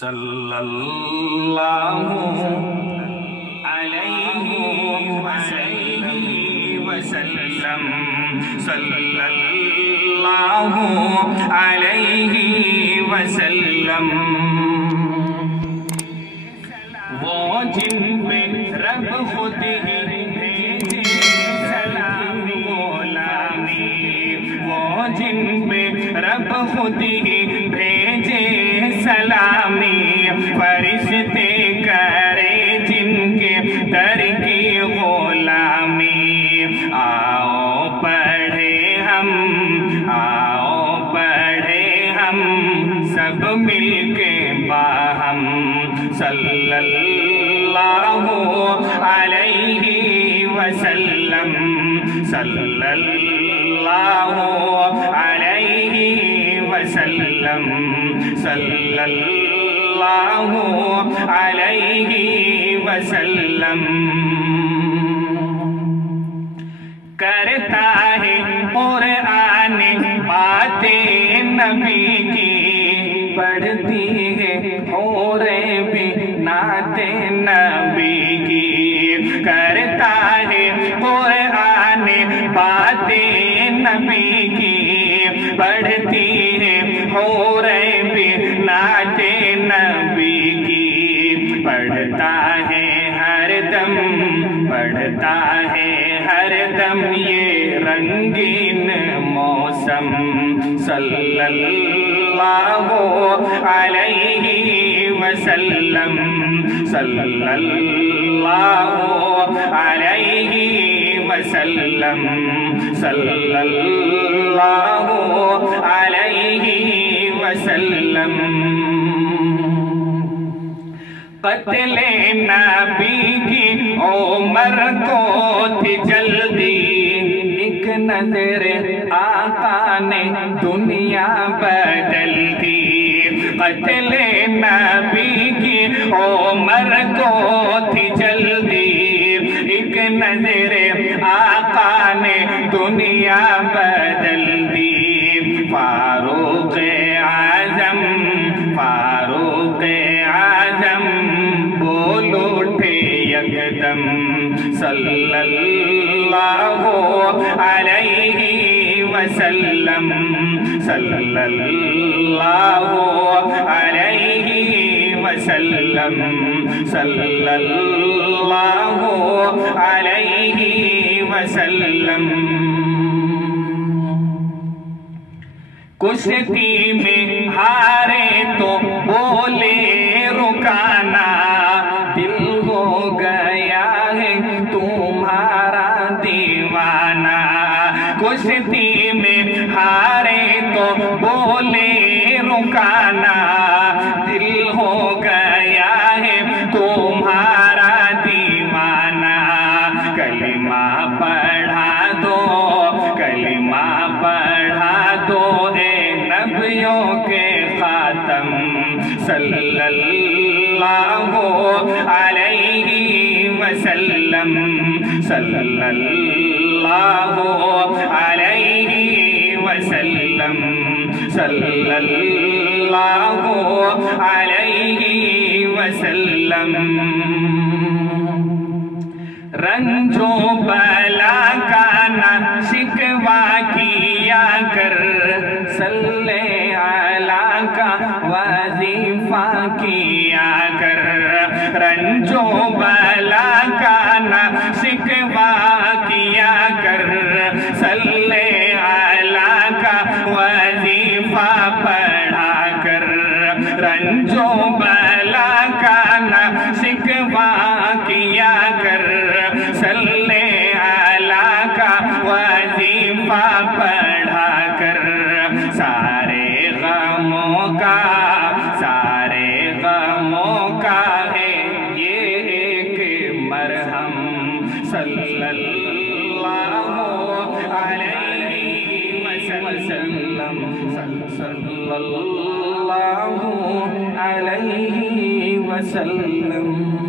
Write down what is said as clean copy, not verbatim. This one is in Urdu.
صلی اللہ علیہ وسلم صلی اللہ علیہ وسلم وہ جن پہ رب خود ہی بھیجے سلام غلامی، وہ جن پہ رب خود ہی بھیجے سلامی، فرشتے کرے جن کے در کی غلامی۔ آؤ پڑھے ہم سب مل کے باہم صلی اللہ علیہ وسلم صلی اللہ علیہ وسلم صلی اللہ علیہ وسلم۔ کرتا ہے قرآن باتیں نبی کی، پڑھتی ہے حوریں بھی نعت نبی کی۔ کرتا ہے قرآن باتیں نبی کی، پڑھتی ہے حوریں بھی نعت نبی کی۔ پڑھتا ہے ہر دم، پڑھتا ہے ہر دم یہ رنگین موسم صلی اللہ علیہ وسلم صلی اللہ علیہ وسلم صلی اللہ علیہ وسلم۔ قتل نبی کی عمر کو تھی جلدی، ایک نظر آقا نے دنیا بدل دی۔ قتل نبی کی عمر کو تھی جلدی، ایک نظر آقا نے دنیا بدل دی۔ فاروق اعظم، فاروق اعظم بول اٹھے یکدم صلی اللہ علیہ وسلم صلی اللہ علیہ وسلم صلی اللہ علیہ وسلم۔ کشتی میں ہارے تو بولے رکانا، دل ہو گیا ہے تمہارا دیوانہ۔ کشتی میں ہارے تو بولے رکانا، دل ہو گیا ہے تمہارا دیوانہ۔ کلمہ پڑھا دو، کلمہ پڑھا دو اے نبیوں کے خاتم صلی اللہ علیہ وسلم صلی اللہ علیہ وسلم صلی اللہ علیہ وسلم۔ رنج و بلا کا نہ شکوہ کیا کر، صلی علی کا وظیفہ کیا کر۔ رنج و بلا کا نہ شکوہ کیا کر، صلی علی کا وظیفہ پڑھا کر۔ رنج و بلا کا نہ شکوہ کیا کر، صلی علی کا وظیفہ پڑھا کر۔ سارے غموں کا ہے یہ ایک مرہم صلی اللہ علیہ وسلم صلی اللہ علیہ وسلم۔